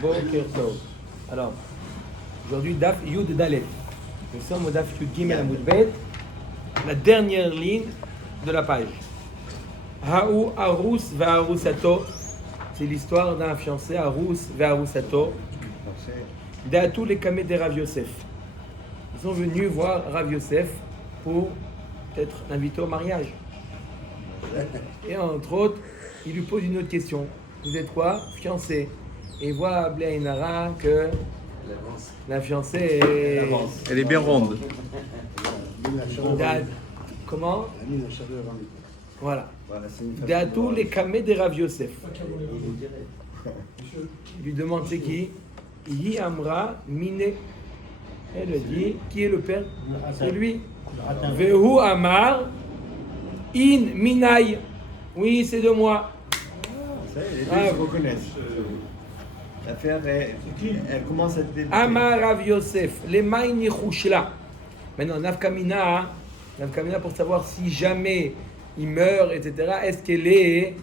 Boker Tov. Alors, aujourd'hui, Daf Yud Dalet. Nous sommes au Daf Yud Gimel Amud Bet, la dernière ligne de la page. Ha'u Arus ve'arusato. C'est l'histoire d'un fiancé, Arus ve'arusato. D'Atou les Kameh de Rav Yosef. Ils sont venus voir Rav Yosef pour peut-être l'inviter au mariage. Et entre autres, il lui pose une autre question. Vous êtes quoi? Fiancé. Et voit Blainara que la fiancée est... Elle est bien ronde. Comment? Voilà. D'Atou les Kameh de Rav Yosef. Il lui demande c'est qui? Yi Amra Mine. Elle lui dit qui est le père? C'est lui. Vehu Amar In Minai. Oui, c'est de moi. Les deux se reconnaissent. L'affaire, elle commence à être débutée. Amar Rav Yosef, les Maïni Chouchla. Maintenant, Nafkamina pour savoir si jamais il meurt, etc., est-ce qu'elle est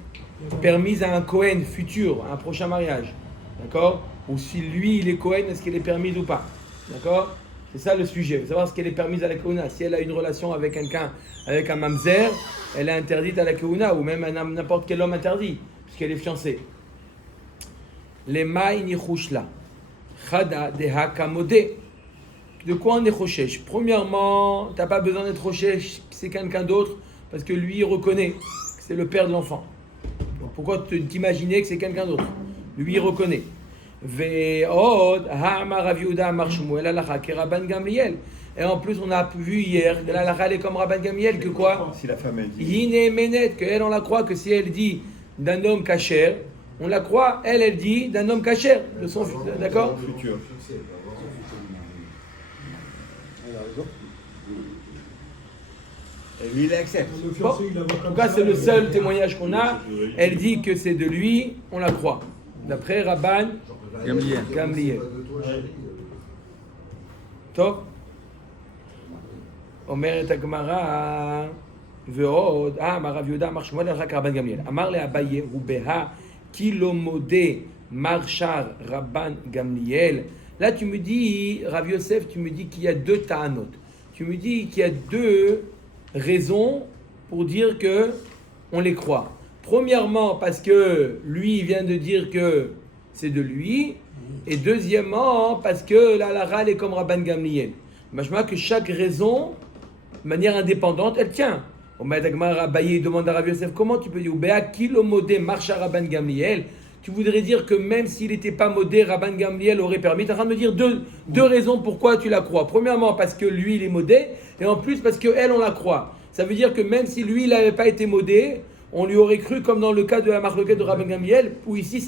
permise à un Cohen futur, à un prochain mariage? D'accord? Ou si lui, il est Cohen, est-ce qu'elle est permise ou pas? D'accord? C'est ça le sujet. Il faut savoir ce qu'elle est permise à la Keuna. Si elle a une relation avec quelqu'un, avec un mamzer, elle est interdite à la Keuna, ou même à n'importe quel homme interdit, puisqu'elle est fiancée. Les maïni chouchla. Chada de hakamode. De quoi on est choshesh? Premièrement, tu n'as pas besoin d'être choshesh, c'est quelqu'un d'autre, parce que lui, il reconnaît que c'est le père de l'enfant. Donc, pourquoi t'imaginer que c'est quelqu'un d'autre? Lui, il reconnaît. Ve'od ha'amar Rav Yehuda amar Shmuel halacha ke Rabban Gamliel. Et en plus, on a vu hier que l'halacha est comme Rabban Gamliel, que quoi? Si la femme elle dit. Hine menet, qu'elle, on la croit que si elle dit d'un homme kasher, on la croit, elle dit d'un homme kasher, de son d'accord? Futur. Et lui, il accepte. Bon, en tout cas, c'est le seul témoignage qu'on a. Elle dit que c'est de lui, on la croit. D'après Rabban Gamliel. Top. Omeret Agmara ve'od amar Rav Yehuda amar Shmuel halacha Rabban Gamliel. Amar le Abaye Rubeha kilo modé marchar Rabban Gamliel. Là, tu me dis, Rav Yosef, tu me dis qu'il y a deux ta'anot. Tu me dis qu'il y a deux raisons pour dire que on les croit. Premièrement, parce que lui il vient de dire que c'est de lui. Et deuxièmement, parce que la halakha est comme Rabban Gamliel. Machma que chaque raison, de manière indépendante, elle tient. Au Madagmar Abaye demande à Rav Yosef, comment tu peux dire Ubea kilo modé marche à Rabban Gamliel? Tu voudrais dire que même s'il n'était pas modé, Rabban Gamliel aurait permis. Tu es en train de me dire deux raisons pourquoi tu la crois. Premièrement, parce que lui il est modé, et en plus parce qu'elle on la croit. Ça veut dire que même si lui il n'avait pas été modé, on lui aurait cru comme dans le cas de la marloquette de Rabban Gamliel, où ici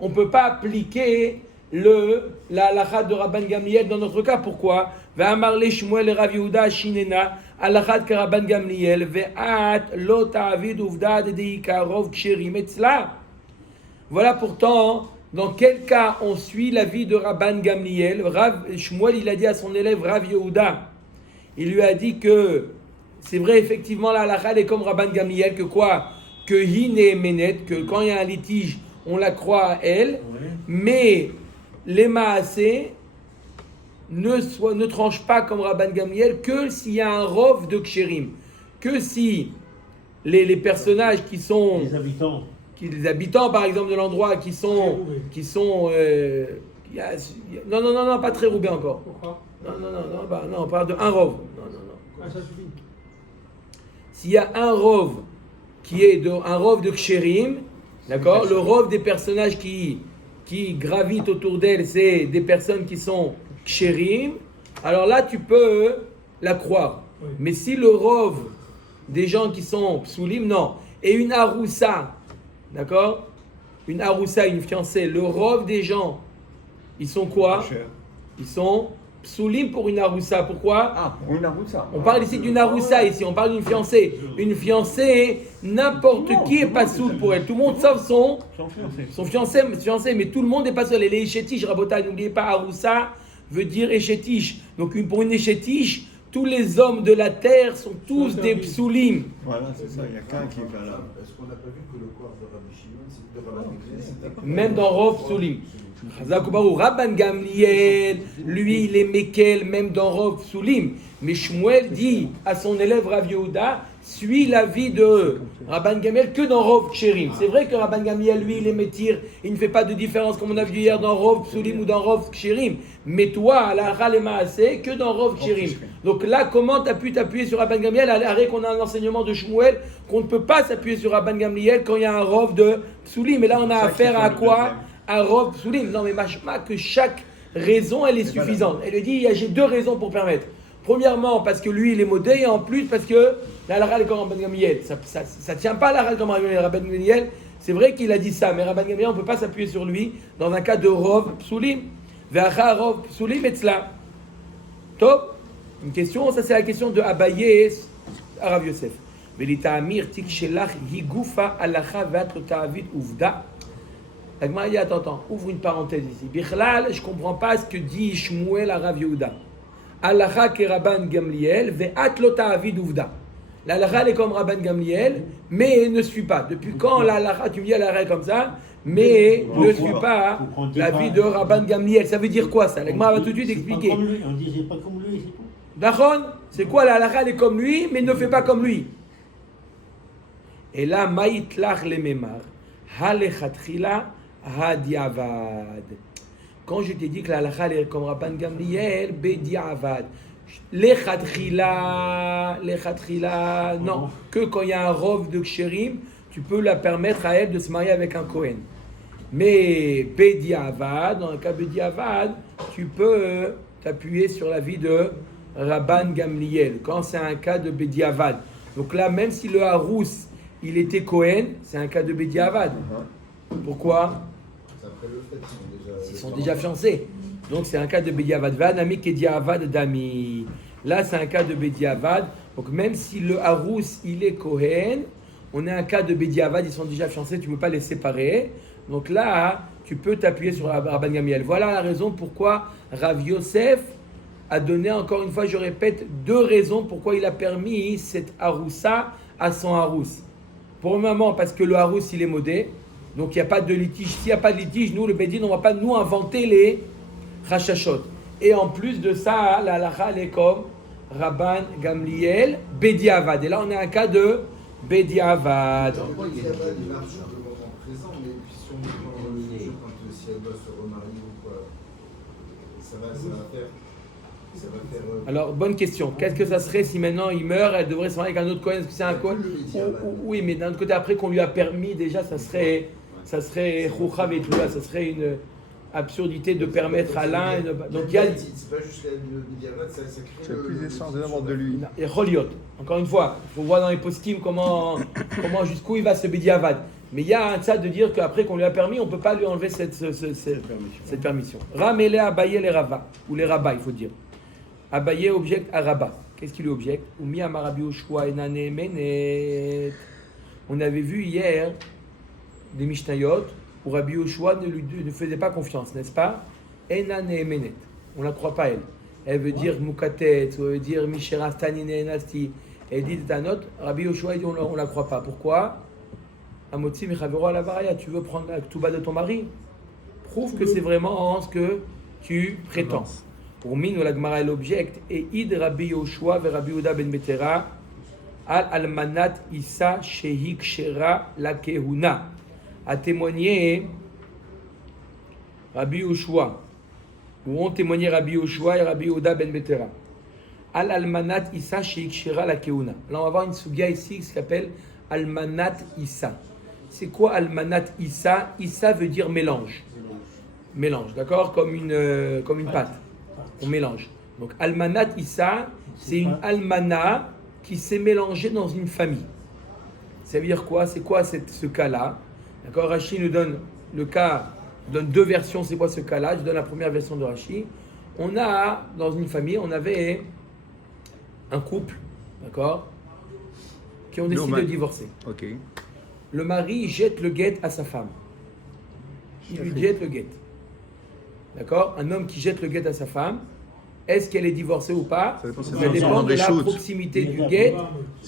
on ne peut pas appliquer la halakha de Rabban Gamliel dans notre cas. Pourquoi? Ve'amar le Shmuel le Rav Yehuda shinena halakha de Rabban Gamliel ve'at lo ta'avid uvda de deikarov ksherim etzla. Voilà pourtant dans quel cas on suit l'avis de Rabban Gamliel. Shmuel il a dit à son élève Rav Yehuda, il lui a dit que c'est vrai effectivement la halakha est comme Rabban Gamliel, que quoi? Que hine menet, que quand il y a un litige on la croit à elle, mais les maasé ne tranchent pas comme Rabban Gamliel que s'il y a un rov de ksherim, que si les personnages qui sont les habitants par exemple de l'endroit qui sont non pas très roubé encore. Pourquoi? Non, on parle de un rov. Non. Ça suffit. S'il y a un rov qui est un rov de ksherim, d'accord, le rov des personnages qui gravitent autour d'elle, c'est des personnes qui sont ksherim, alors là tu peux la croire. Oui. Mais si le rov des gens qui sont psulim, non. Et une aroussa, d'accord, une aroussa, une fiancée, le rov des gens, ils sont quoi? Ils sont psulim pour une aroussa. Pourquoi? Ah, pour une aroussa. On parle ici d'une aroussa, ici, on parle d'une fiancée. Une fiancée, n'importe qui est pas soul pour elle. Tout le monde sauf son fiancé, mais tout le monde n'est pas seul. Elle est échétiche, Rabotai, n'oubliez pas, aroussa veut dire échétiche. Donc pour une échétiche, tous les hommes de la terre sont tous des psoulim. Voilà, c'est ça, il n'y a qu'un qui va là. Est-ce qu'on n'a pas vu que le corps de Rabbi Shimon, de Rabbi Gamliel, c'était Même dans Rov Psoulim. Chazak Ubaru, Rabban Gamliel, lui il est Mekel même dans Rov Psulim. Mais Shmuel dit à son élève Rav Yehuda, suis l'avis de Rabban Gamliel que dans Rov Ksherim. C'est vrai que Rabban Gamliel, lui, il est Métir, il ne fait pas de différence comme on a vu hier dans Rov Psulim ou dans Rov Ksherim. Mais toi, à la Maaseh, que dans Rov Ksherim. Donc là, comment tu as pu t'appuyer sur Rabban Gamliel, à l'arrêt qu'on a un enseignement de Shmuel, qu'on ne peut pas s'appuyer sur Rabban Gamliel quand il y a un Rov de Psulim. Mais là, on a affaire à quoi? À Rov Psulim. Non, mais machma que chaque raison, elle est suffisante. Elle lui dit, j'ai deux raisons pour permettre. Premièrement, parce que lui, il est modé, et en plus, parce que la halakha est comme Rabban Gamliel. Ça tient pas la halakha comme Rabban Gamliel. C'est vrai qu'il a dit ça, mais Rabban Gamliel, on ne peut pas s'appuyer sur lui dans un cas de Rov Psulim. Ve'acha Rov Psulim etzla. Top. Une question, ça c'est la question de Abaye à Rav Yosef. Velita amir tik shelach higufa halakha ve'at lo ta'avid uvda. La Gemara dit, attends, ouvre une parenthèse ici. Bichlal, je ne comprends pas ce que dit Shmuel à Rav Yehuda. Halakha ke Rabban Gamliel, ve'at lo ta'avid uvda. La halakha est comme Rabban Gamliel, mais ne suit pas. Depuis quand la halakha, tu me dis la halakha comme ça, mais ne suit pas l'avis de Rabban Gamliel. Ça veut dire quoi ça? La Gemara va tout de suite expliquer. On dit c'est pas comme lui, c'est tout. D'accord? C'est quoi la halakha est comme lui, mais ne fait pas comme lui. Et là, ma'itlach le memar, halechatchila hadiavad. Quand je t'ai dit que la halakha est comme Rabban Gamliel, bediavad. Lechatchila, non. Que quand il y a un rov de ksherim, tu peux la permettre à elle de se marier avec un Kohen. Mais bediavad, dans le cas bediavad, tu peux t'appuyer sur l'avis de Rabban Gamliel, quand c'est un cas de bediavad. Donc là, même si le harous, il était Kohen, c'est un cas de bediavad. Pourquoi? Ils sont déjà fiancés. Donc c'est un cas de bediavad. Vanami kediavad dami. Là, c'est un cas de bediavad. Donc même si le harous, il est Kohen, on a un cas de bediavad, ils sont déjà fiancés, tu ne peux pas les séparer. Donc là, tu peux t'appuyer sur Rabban Gamliel. Voilà la raison pourquoi Rav Yosef a donné, encore une fois, je répète, deux raisons pourquoi il a permis cette haroussa à son harous. Pour le moment, parce que le harous, il est modé. Donc il n'y a pas de litige. S'il n'y a pas de litige, nous, le Bédine, on ne va pas nous inventer les rachachot. Et en plus de ça, la halakha, elle est comme Rabban Gamliel, Bediavad. Et là, on a un cas de Bediavad. Bediavad, il marche sur le moment présent, mais puis si on est dans le futur, quand si elle doit se remarier ou quoi, ça va faire. Alors, bonne question. Qu'est-ce que ça serait si maintenant il meurt, elle devrait se marier avec un autre Kohen? Est-ce que c'est un Kohen? Oui, mais d'un autre côté, après qu'on lui a permis, déjà, ça serait Chouchav et tout là, ça serait une absurdité de permettre à l'un. Donc il y a. C'est pas juste le Bediavad, ça crée. C'est plus d'essence d'abord de lui. Et Choliot. Encore une fois, il faut voir dans les poskim comment jusqu'où il va ce Bediavad. Mais il y a un tzad de dire qu'après qu'on lui a permis, on ne peut pas lui enlever cette permission. Ramele Abaye les Rava, ou les Rabba, il faut dire. Abaye objecte à Rabba. Qu'est-ce qu'il lui objecte? Umi Amarabi Oshua Enane Menet. On avait vu hier des Mishnayot où Rabbi Yoshua ne faisait pas confiance, n'est-ce pas? Enane Menet. On ne la croit pas, elle. Elle veut dire Mukatet, ou elle veut dire Mishera Stanine Nasti. Elle dit Tanot, Rabbi Yoshua dit on ne la croit pas. Pourquoi? Amotzi Mechavero à la Varaya, tu veux prendre la Ktuba de ton mari? Prouve que c'est vraiment ce que tu prétends. Pour Min, la Gemara l'objecte, et Id Rabbi Yoshua ve Rabbi Yehuda ben Betera al almanat Issa shehi kshera la kehuna. A témoigné Rabbi Yoshua, où ont témoigné Rabbi Yoshua et Rabbi Yehuda ben Betera. Al almanat Issa shehi kshera la kehuna. Là, on va voir une sugia ici qui s'appelle almanat Issa. C'est quoi almanat Issa? Issa veut dire mélange. Mélange, d'accord? Comme une pâte. On mélange. Donc, almanat Issa, c'est une almana qui s'est mélangée dans une famille. Ça veut dire quoi? C'est quoi ce cas-là? D'accord? Rashi nous donne le cas, donne deux versions. C'est quoi ce cas-là? Je donne la première version de Rashi. On a, dans une famille, on avait un couple, d'accord, qui ont décidé de divorcer. Ok. Le mari jette le guet à sa femme. Il lui jette le guet. D'accord? Un homme qui jette le guet à sa femme, est-ce qu'elle est divorcée ou pas? Ça dépend de la proximité du guet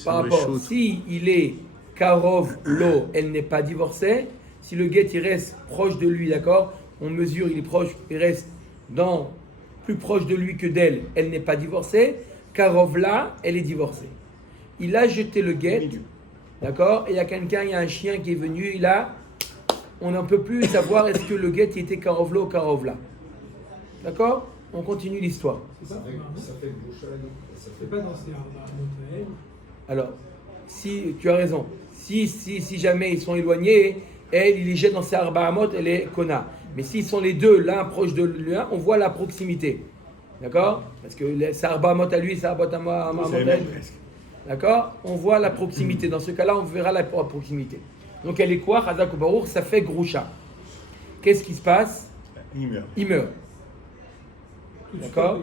par rapport. Si il est karov lo, elle n'est pas divorcée. Si le guet il reste proche de lui, d'accord, on mesure, il est proche, il reste plus proche de lui que d'elle, elle n'est pas divorcée. Karovla, elle est divorcée. Il a jeté le guet, d'accord? Et il y a quelqu'un, il y a un chien qui est venu, on n'en peut plus savoir est-ce que le guet était Karovla ou Karovla. D'accord? On continue l'histoire. Ça fait bouche à la C'est pas dans ces arbres. Alors, si tu as raison, si jamais ils sont éloignés, elle, il les jette dans ses arbaamot, elle est kona. Mais s'ils sont les deux, l'un proche de l'un, on voit la proximité. D'accord? Parce que c'est arbaamot à lui, c'est arbaamot à elle. D'accord? On voit la proximité. Dans ce cas-là, on verra la proximité. Donc elle est quoi? Chazak ou Baruch, ça fait Groucha. Qu'est-ce qui se passe? Il meurt. Il meurt. D'accord?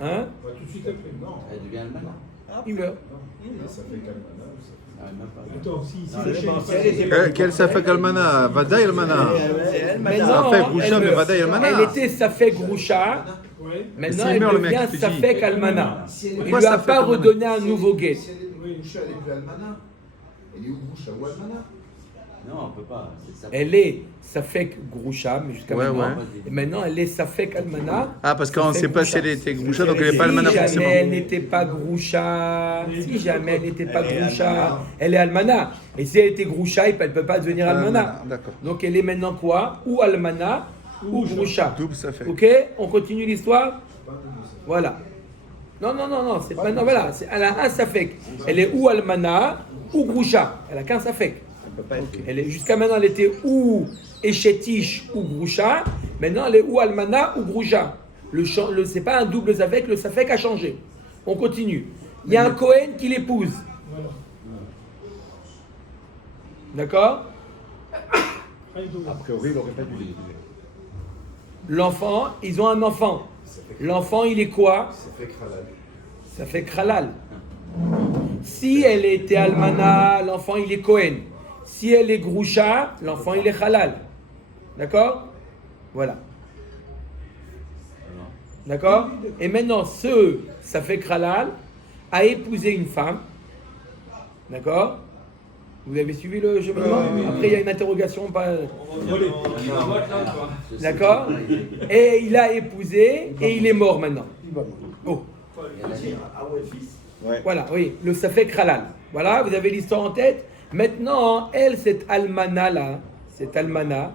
Hein? Tout de suite après. Non, Elle devient almanach. Il meurt. ça fait Kalmana ou ça fait. Ah, même pas. Attends, si Non, le elle chien est il pas- passe- Quel Safek Almana Vadaï Almana. Maintenant, Safek Groucha, elle mais meurt. Vadaï Almana. Elle était Safek Groucha. Ouais. Maintenant, s'il elle meurt, le mec, devient tu dis. Safek Almana. Si elle Il est- ne lui Pourquoi a Safek pas Almana? redonné un nouveau guet. Si elle est boucha, elle est plus Almana. Elle est où boucha ou Almana? Non, on peut pas. C'est ça. Elle est Safek Groucha, mais jusqu'à Ouais, maintenant. ouais. Et maintenant, elle est Safek Almana. Ah, parce qu'on ne sait pas si elle était Groucha, donc elle n'est pas Si Almana jamais forcément. elle n'était pas Groucha, si jamais elle n'était pas Elle est Groucha, Almana. elle est Almana. Et si elle était Groucha, elle ne peut pas devenir Almana. D'accord. Donc elle est maintenant quoi? Ou Almana ou Groucha. Double Safek. Ok? On continue l'histoire? Voilà. Non, c'est pas. Non, voilà. Elle a un Safek. Elle est ou Almana ou Groucha. Elle a qu'un Safek. Elle peut pas être. Elle est, jusqu'à maintenant, elle était ou Echetish ou Groucha. Maintenant, elle est ou Almana ou Groucha. C'est pas un double Safek, le Safek a changé. On continue. Il y a un Cohen qui l'épouse. Voilà. D'accord? A priori, il aurait pas dû l'épouser. L'enfant, ils ont un enfant. L'enfant, il est quoi? Ça fait Kralal. Ça fait Kralal. Si elle était Almana, l'enfant, il est Cohen. Si elle est Groucha, l'enfant, il est Halal. D'accord? Voilà. D'accord? Et maintenant, ça fait Kralal, a épousé une femme. D'accord? Vous avez suivi le cheminement? Après, il y a une interrogation. D'accord? Et il a épousé et il est mort maintenant. Oh. Ouais. Voilà, oui, le Safek Halal. Voilà, vous avez l'histoire en tête. Maintenant, elle, cette Almana-là, cette Almana,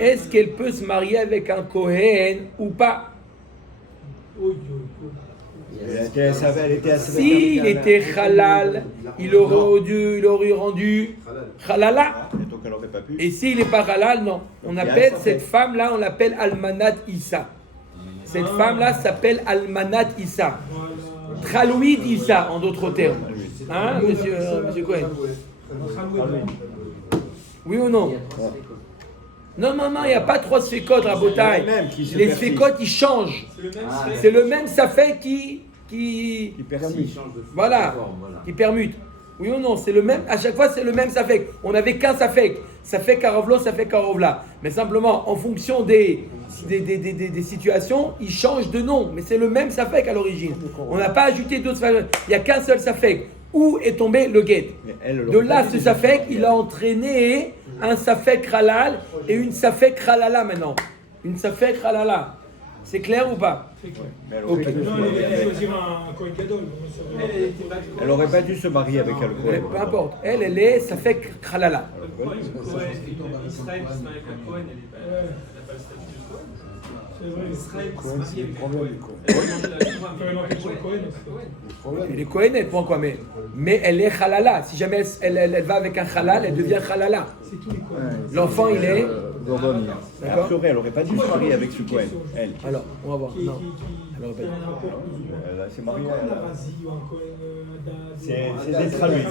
est-ce qu'elle peut se marier avec un Kohen ou pas? Elle était assez. S'il était Halal, il aurait rendu Halala. Et donc elle aurait pas pu. Et s'il n'est pas Halal, non. On appelle cette femme-là, on l'appelle Almanat Issa. Cette femme-là s'appelle Almanat Issa. Tralouid Issa, en d'autres termes. Hein, monsieur Cohen? Oui ou non? Non, il n'y a pas trois sfécotes, Rabotai. Les sfécotes, ils changent. C'est le même Safek qui permute. voilà, qui permute. Oui ou non, c'est le même, à chaque fois c'est le même Safek. On n'avait qu'un Safek. Safek Karovlo, Safek Karovla. Mais simplement, en fonction des situations, il change de nom. Mais c'est le même Safek à l'origine. On n'a pas ajouté d'autres Safek. Il n'y a qu'un seul Safek. Où est tombé le guet? De là, ce Safek, il a entraîné un Safek Halal et une Safek Halala maintenant. Une Safek Halala. C'est clair ou pas? C'est clair. Mais elle aurait pas dû se Non, marier elle avec- choisir un Kohen Gadol. Elle aurait pas dû se marier avec elle. Peu importe. Elle est Safek Halala. Israël qui se marie avec un Cohen, elle n'a pas le statut de Cohen. C'est vrai. Israël qui se marie avec un problème, Cohen. Elle demande la loi, Faire une enquête sur le Cohen. Elle est Kohenet, point quoi, mais elle est Halala. Si jamais elle va avec un Halal, elle devient Halala. C'est tous les Cohen. L'enfant, il est. Gordon. A D'accord. priori, elle aurait pas dû se marier avec ce Cohen. Elle. Alors, on va voir. Qui Non. Alors, fait un rapport plus ou moins. Elle s'est Un mariée. Cohen elle a- Arazi ou un Cohen Haddad. C'est des traduits.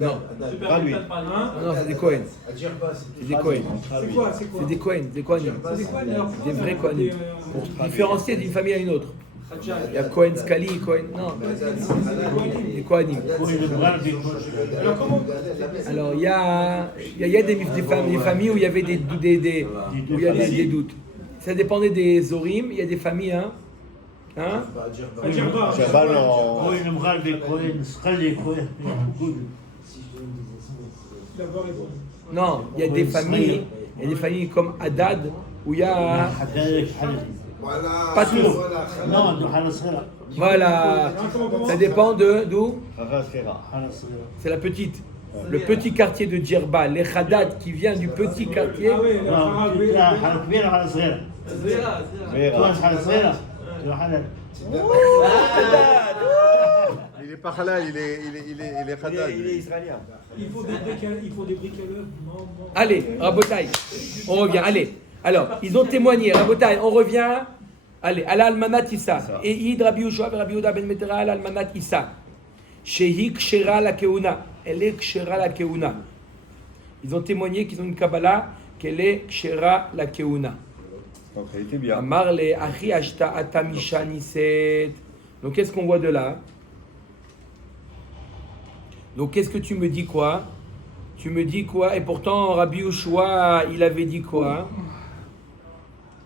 Non. Je Pas permets lui. pas de parler. Hein? Non, c'est des Cohen. C'est des Cohen. C'est quoi? C'est des Cohen. Des Kohanim. C'est des Cohen alors. Des vrais Kohanim. Pour différencier d'une famille à une autre. Il y a Cohen Scali, Cohen. Non. Des Kohanim. Alors comment? Alors, il y a des familles où il y avait des doutes. Ça dépendait des Zorim. Il y a des familles, hein. Hein? À Djerba. Jabal en. D'abord et bon. Non, il y a des familles Il y a des familles comme Haddad, où il y a... حداد حدث Voilà. Pas tout. Voilà. لا عنده حالة صغيرة Voilà, ça dépend d'où. Khara Skhira. حالة صغيرة C'est la petite. Le petit quartier de Djerba, les Haddad qui vient du petit quartier. Ah oui, لا حالة كبيرة وحالة صغيرة Zéra, Zéra. تونس حالة صغيرة تبقى حالة Il est pas halal, il est halal. Il est israélien. Il faut des bricoleurs. Non. Allez, Rabotai, on revient. Allez, alors, ils ont témoigné. Rabotai, on revient. Allez, à l'Almanat Issa. Et Id Rabbi Yoshua et Rabbi Yehuda ben Metera à l'Almanat Issa. Shehi Kshera la Keuna. Elle est Kshera la Keuna. Ils ont témoigné qu'ils ont une Kabbalah, qu'elle est Kshera la Keuna. Donc elle était bien. Amar le Achi Ashta Atamisha Niset. Donc, qu'est-ce qu'on voit de là? Donc, qu'est-ce que tu me dis quoi? Tu me dis quoi? Et pourtant, Rabbi Yoshua, il avait dit quoi?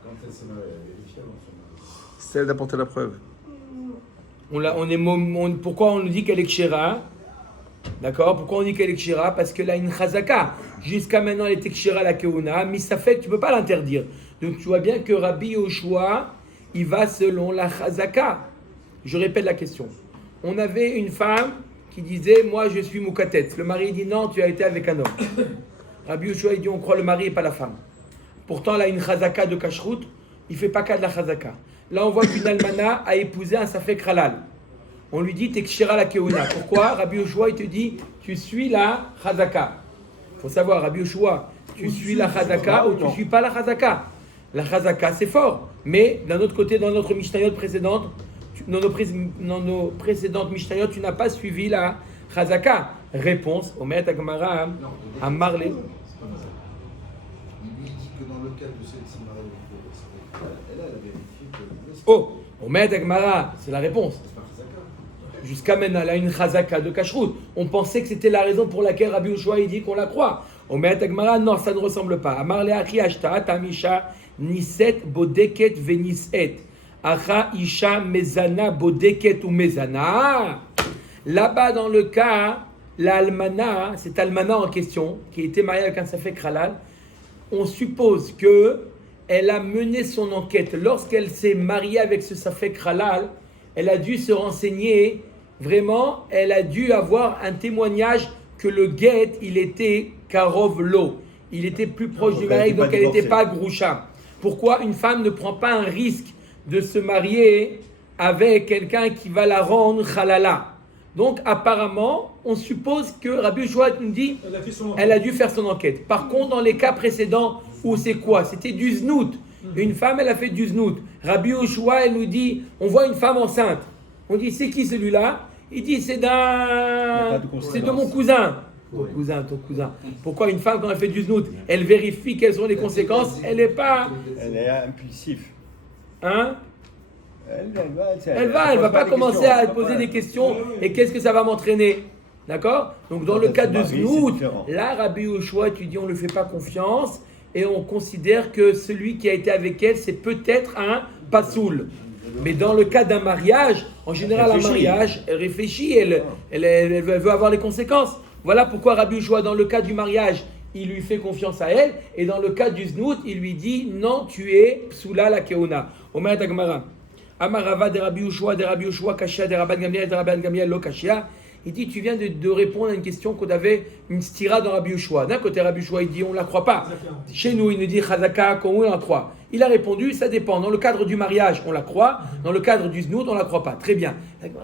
Quand elle s'est vérifiée avant son mari. C'est elle d'apporter la preuve. Pourquoi on nous dit qu'elle est Kshera? D'accord? Pourquoi on dit qu'elle est Kshera? Parce qu'elle a une Chazaka. Jusqu'à maintenant, elle était Kshera la Keuna, mais ça fait que tu ne peux pas l'interdire. Donc tu vois bien que Rabbi Yoshua, il va selon la Chazaka. Je répète la question. On avait une femme qui disait, moi je suis Moukatet. Le mari dit, non, tu as été avec un homme. Rabbi Yoshua, il dit, on croit le mari et pas la femme. Pourtant, là, une Chazaka de Kashrut, il ne fait pas cas de la Chazaka. Là, on voit qu'une Almana a épousé un Safek Halal. On lui dit, t'es Kshera la Keuna. Pourquoi? Rabbi Yoshua, il te dit, tu suis la Chazaka. Il faut savoir, Rabbi Yoshua, tu suis la Chazaka ou tu ne suis pas la Chazaka. La Chazaka, c'est fort. Mais d'un autre côté, dans notre Mishnayot précédente, dans nos précédentes Mishnayot, tu n'as pas suivi la Chazaka. Réponse, au Maître Agmara, à Marley. C'est pas ça. Il lui dit que dans le cas de celle-ci mariée, elle a vérifié que. Oh, au Maître Agmara, c'est la réponse. C'est pas Chazaka. Jusqu'à maintenant, elle a une Chazaka de Kashrut. On pensait que c'était la raison pour laquelle Rabbi Yoshua il dit qu'on la croit. Au Maître Agmara, non, ça ne ressemble pas. À Marley Achi Ashta, Tamisha, Niset, Bodeket, Veniset. Acha Isha Mezana Bodeket ou Mezana. Là-bas, dans le cas, l'Almana, cette Almana en question, qui était mariée avec un Safek Halal, on suppose que elle a mené son enquête. Lorsqu'elle s'est mariée avec ce Safek Halal, elle a dû se renseigner, vraiment, elle a dû avoir un témoignage que le guet, il était Karov Lo. Il était plus proche du mari, donc elle n'était pas Groucha. Pourquoi une femme ne prend pas un risque de se marier avec quelqu'un qui va la rendre halala? Donc apparemment, on suppose que Rabbi Yoshua nous dit elle a dû faire son enquête. Par contre, dans les cas précédents, où c'est quoi? C'était du znout. Une femme, elle a fait du znout. Rabbi Yoshua, elle nous dit, on voit une femme enceinte. On dit, c'est qui celui-là? Il dit, c'est de mon cousin. Ton cousin. Pourquoi une femme, quand elle fait du znout, elle vérifie quelles sont les conséquences? Elle n'est pas... Elle est impulsive. Hein? Elle va pas commencer à poser des questions. Et qu'est-ce que ça va m'entraîner? D'accord? Donc dans le cas de Znout, là, Rabbi Yoshua, tu dis on ne lui fait pas confiance et on considère que celui qui a été avec elle, c'est peut-être un pasoul. Mais dans le cas d'un mariage, en général, un mariage, elle réfléchit, elle veut avoir les conséquences. Voilà pourquoi Rabbi Yoshua, dans le cas du mariage, il lui fait confiance à elle. Et dans le cas du Znout, il lui dit non, tu es psoula la keuna. Omer Tagmara. Amarava de Rabbi Yoshua, Kashia, de Rabban Gamliel, de Rabban Gamliel, lo Kashia. Il dit, tu viens de répondre à une question qu'on avait, une stira dans Rabbi Yoshua. D'un côté, Rabbi Yoshua, il dit, on ne la croit pas. Chez nous, il nous dit, Chazaka, comment on la croit? Il a répondu, ça dépend. Dans le cadre du mariage, on la croit. Dans le cadre du znout, on ne la croit pas. Très bien.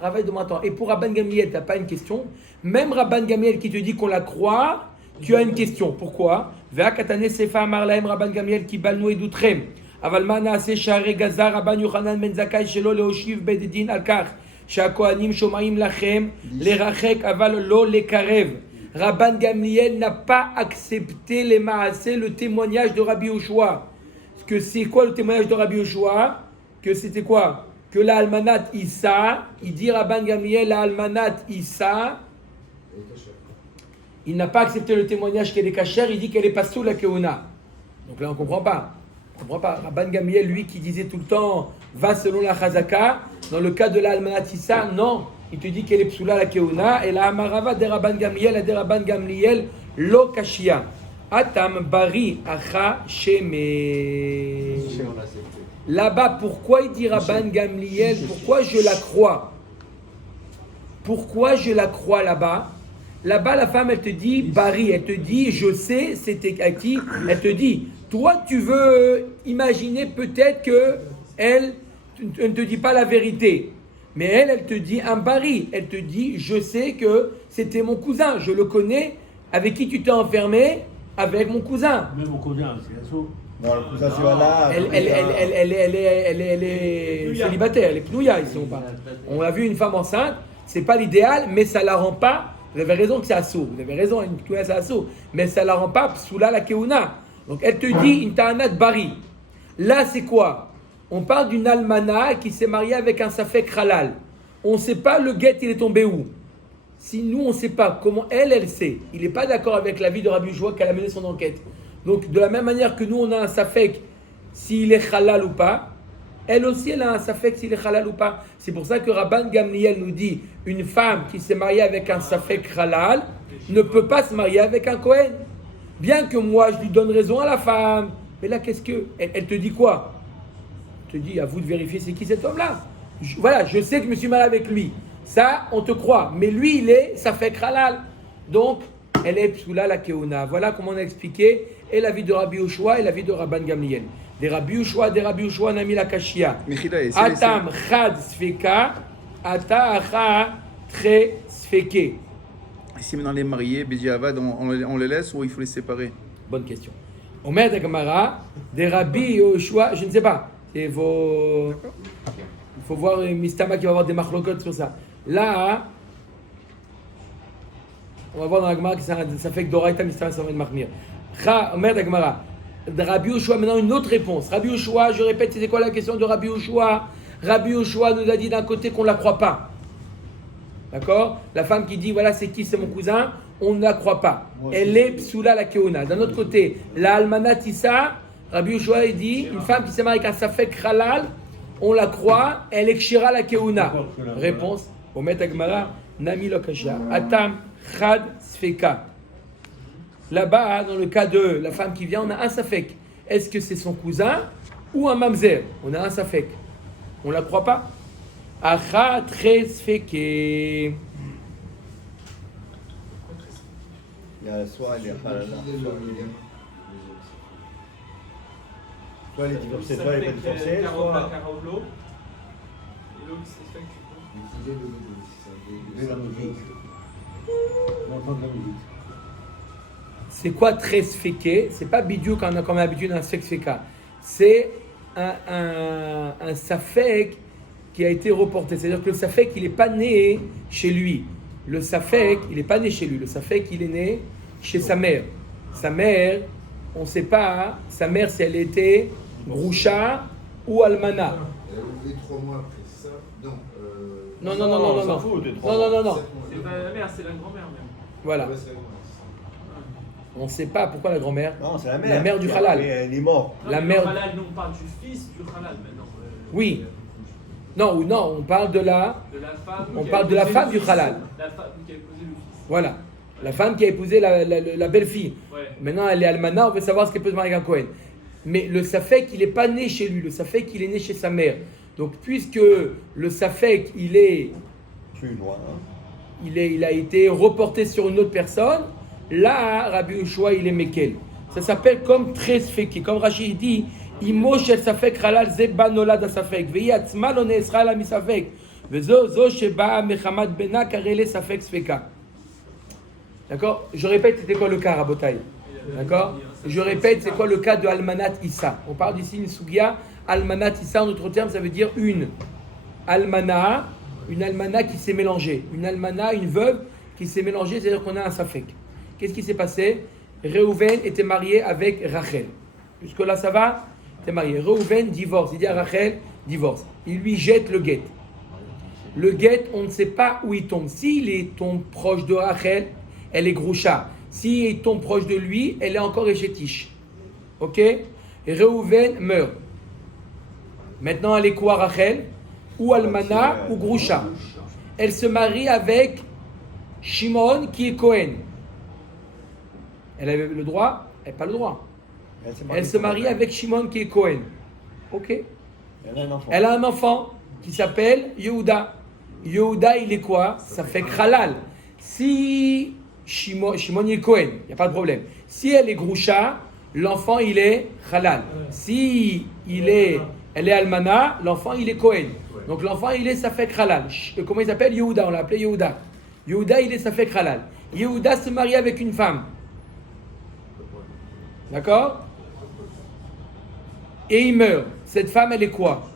Rava, demande, attends. Et pour Rabban Gamliel, tu n'as pas une question? Même Rabban Gamliel qui te dit qu'on la croit, tu as une question. Pourquoi? Vea katane sefa amar lahem Rabban Gamliel ki balnu edutrem. אבל מה נעשה שהרי גזר רבן יוחנן בן זכאי שלא להושיב בית דין על כך שהכהנים שומעים לכם לרחק אבל לא לקרב. Rabban Gamliel n'a pas accepté les maasé, le témoignage de Rabbi Yoshua. Que c'est quoi le témoignage de Rabbi Yoshua? Que c'était quoi? Que la almanat Issa, il dit Rabban Gamliel, la almanat Issa, il n'a pas accepté le témoignage qu'elle est cachère, il dit qu'elle est pas sous la keuna. Donc là on ne comprend pas. On comprend pas. Rabban Gamliel, lui qui disait tout le temps va selon la Chazaka, dans le cas de la Almanatissa, non. Il te dit qu'elle est psoula la keuna. Et la Amarava de Rabban Gamliel, de Rabban Gamliel, lo kashia. Atam bari acha sheme. Là-bas, pourquoi il dit Rabban Gamliel? Pourquoi je la crois? Pourquoi je la crois là-bas? Là-bas, la femme, elle te dit bari, elle te dit je sais, c'était à qui? Elle te dit, toi, tu veux imaginer peut-être que elle ne te dit pas la vérité. Mais elle te dit un bari. Elle te dit, je sais que c'était mon cousin, je le connais. Avec qui tu t'es enfermé? Avec mon cousin. Même mon cousin, c'est l'assaut. Non, le cousin, c'est là. Elle est célibataire, elle est pnouya ici on parle. On a vu une femme enceinte, c'est pas l'idéal, mais ça la rend pas. Vous avez raison que c'est assaut, vous avez raison, une pnouya c'est assaut, mais ça la rend pas psoula la keuna. Donc elle te dit une ta'anat bari. Là c'est quoi? On parle d'une almana qui s'est mariée avec un safek halal. On ne sait pas le guet il est tombé où. Si nous on ne sait pas comment elle sait, il n'est pas d'accord avec l'avis de Rabbi Yoshua qu'elle a mené son enquête. Donc de la même manière que nous on a un safek s'il est halal ou pas, elle aussi elle a un safek s'il est halal ou pas. C'est pour ça que Rabban Gamliel nous dit une femme qui s'est mariée avec un safek halal ne peut pas se marier avec un Kohen. Bien que moi je lui donne raison à la femme, mais là qu'est-ce que elle te dit quoi? Elle te dit à vous de vérifier c'est qui cet homme-là. Voilà, je sais que je me suis marié avec lui. Ça, on te croit. Mais lui, il est safek halal. Donc, elle est psoula la keuna. Voilà comment on a expliqué et la vie de Rabbi Yoshua et la vie de Rabban Gamliel. Des Rabbi Yoshua, Nami la kashia. Atam chad sfeka, ata acha tre sfeke. Si maintenant les mariés, Bédiavad, on les laisse ou il faut les séparer? Bonne question. Omer de Gemara, des Rabbi Yoshua, je ne sais pas. Il faut voir Mistama qui va avoir des marlocotes sur ça. Là, on va voir dans la Gemara que ça fait que Doraïta Mistama ça va être marmir. Omer de Gemara. Rabbi Yoshua, maintenant une autre réponse. Rabbi Yoshua, je répète, c'était quoi la question de Rabbi Yoshua? Rabbi Yoshua nous a dit d'un côté qu'on ne la croit pas. D'accord? La femme qui dit, voilà, c'est qui? C'est mon cousin. On ne la croit pas. Elle est psoula la keuna. D'un autre côté, la almana tissa, Rabbi Yoshua, il dit, une femme qui s'est mariée avec un safek halal, on la croit, elle est kshira la keuna. Réponse, Omet Agmara, Nami Lokasha, Atam Chad Sfeka. Là-bas, dans le cas de la femme qui vient, on a un safek. Est-ce que c'est son cousin ou un mamzer? On a un safek. On ne la croit pas. Acha Tre Sfeke. Il y a soit les halal, soit les divorcés, soit les pas divorcés, soit... Et l'autre, c'est fait que tu peux. La musique. On entend de la musique. C'est quoi très sfeke? C'est pas bidou quand on a comme l'habitude un sfek sfeka. C'est un safek qui a été reporté. C'est-à-dire que le safek, il n'est pas né chez lui. Le safek, il n'est pas né chez lui. Le safek, il est né chez sa mère. Sa mère, on ne sait pas, sa mère, si elle était Groucha ou Almana. Elle a oublié 3 mois après, c'est ça? Non. Non. C'est pas la mère, c'est la grand-mère même. Voilà. Ouais, c'est la grand-mère, On ne sait pas pourquoi la grand-mère. Non, c'est la mère. La mère du halal. Elle est morte. Non, La mais mère- Le halal, nous on parle du fils du halal maintenant. Oui. Non, on parle de la. De la femme. On qui a parle de la épousé femme le du fils. halal. La femme qui a épousé le fils. Voilà. La femme qui a épousé la belle-fille. Ouais. Maintenant, elle est almana, on veut savoir ce qu'elle peut se marier avec un Cohen. Mais le safek, il n'est pas né chez lui. Le safek, il est né chez sa mère. Donc, puisque le safek, il Plus loin. a été reporté sur une autre personne, là, Rabbi Yoshua, il est mekel. Ça s'appelle comme très sfeki. Comme Rachid dit, imo shel safek halal ze ba nolad safek. Ve'i atzma lo ne'esra la misafek. Vezo sheba mechamad bena karele safek sfeka. D'accord? Je répète, c'était quoi le cas, Rabotai? D'accord? Je répète, c'est quoi le cas de Almanat Issa? On parle d'ici une sugia. Almanat Issa, en d'autres termes, ça veut dire une almana qui s'est mélangée. Une almana, une veuve qui s'est mélangée, c'est-à-dire qu'on a un safek. Qu'est-ce qui s'est passé? Réhouven était marié avec Rachel. Jusque-là, ça va? Il était marié. Réhouven divorce. Il dit à Rachel, divorce. Il lui jette le guet. Le guet, on ne sait pas où il tombe. S'il tombe proche de Rachel, elle est groucha. S'il tombe proche de lui, elle est encore échétiche. Ok? Et Réhouven meurt. Maintenant, elle est quoi, Rachel? Ou Almana ou Groucha. Elle se marie avec Shimon qui est Cohen. Elle avait le droit? Elle n'a pas le droit. Elle se comme marie elle. avec Shimon qui est Cohen. Ok. Elle a un enfant. Elle a un enfant qui s'appelle Yehuda. Yehuda, il est quoi? Ça fait halal. Si Shimon il est Cohen, il n'y a pas de problème. Si elle est Groucha, l'enfant il est halal. Si elle est almana, l'enfant il est Cohen. Donc l'enfant il est Safek halal. Comment il s'appelle? Yehuda, on l'a appelé Yehuda. Yehuda il est Safek halal. Yehuda se marie avec une femme. D'accord? Et il meurt. Cette femme elle est quoi?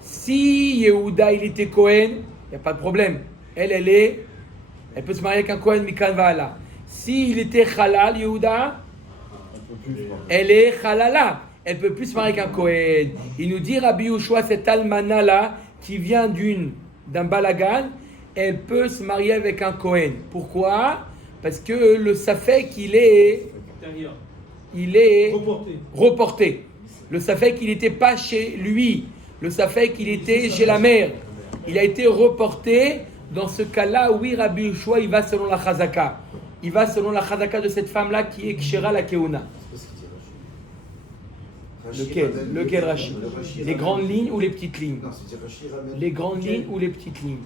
Si Yehuda il était Cohen, il n'y a pas de problème. Elle peut se marier avec un Cohen Mikan Vaala. S'il était halal, Yehuda, elle est halala. Elle ne peut plus se marier avec un Cohen. Il nous dit, Rabbi Yoshua, cette almana là, qui vient d'un balagan, elle peut se marier avec un Cohen. Pourquoi? Parce que le safek, il est reporté. Le safek, il n'était pas chez lui. Le safek, il était chez la mère. Il a été reporté. Dans ce cas-là, oui, Rabbi Yoshua, il va selon la chazaka. Il va selon la chazaka de cette femme-là qui est Kshera la Keuna. Lequel Rashi? Les grandes lignes ou les petites lignes? Non, c'est-à-dire Rashi ramène. Les grandes lignes ou les petites lignes?